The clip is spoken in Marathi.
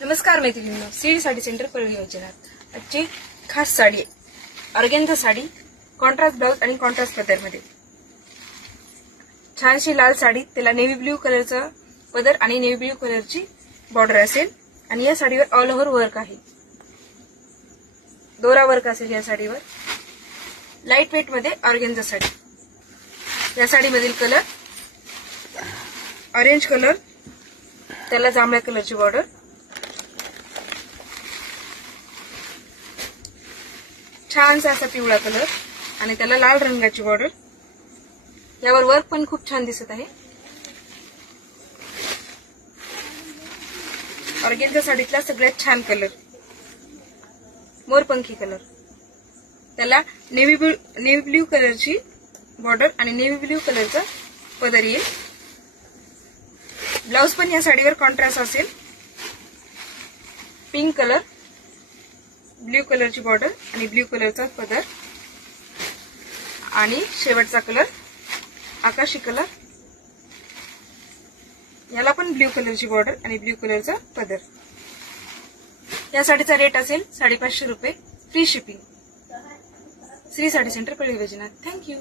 नमस्कार मैत्रिणींनो, सीडी साडी सेंटर परळी वैजनाथ। आजची खास साडी आहे, ऑर्गेन्झा साडी, कॉन्ट्रास्ट ब्लाउज आणि कॉन्ट्रास्ट पदरमध्ये। छानशी लाल साडी, त्याला नेव्ही ब्ल्यू कलरचा पदर आणि नेव्ही ब्ल्यू कलरची बॉर्डर असेल आणि या साडीवर ऑल ओव्हर वर्क आहे, दोरा वर्क असेल या साडीवर। लाईट वेट मध्ये ऑर्गेन्झा साडी। या साडीमधील कलर ऑरेंज कलर, त्याला जांभळ्या कलरची बॉर्डर, छानसा असा पिवळा कलर आणि त्याला लाल रंगाची बॉर्डर। यावर वर्क पण खूप छान दिसत आहे। ऑर्गेन्झा साडीतला सगळ्यात छान कलर मोरपंखी कलर, त्याला नेव्ही ब्ल्यू कलरची बॉर्डर आणि नेव्ही ब्ल्यू कलरचा पदर येईल। ब्लाउज पण या साडीवर कॉन्ट्रास्ट असेल, पिंक कलर, ब्ल्यू कलरची बॉर्डर आणि ब्ल्यू कलरचा पदर आणि शेवटचा कलर आकाशी कलर, याला पण ब्ल्यू कलरची बॉर्डर आणि ब्ल्यू कलरचा पदर। या साडीचा रेट असेल 550 रुपये, free shipping. Shri sari centre Parli Vaijnath. Thank you.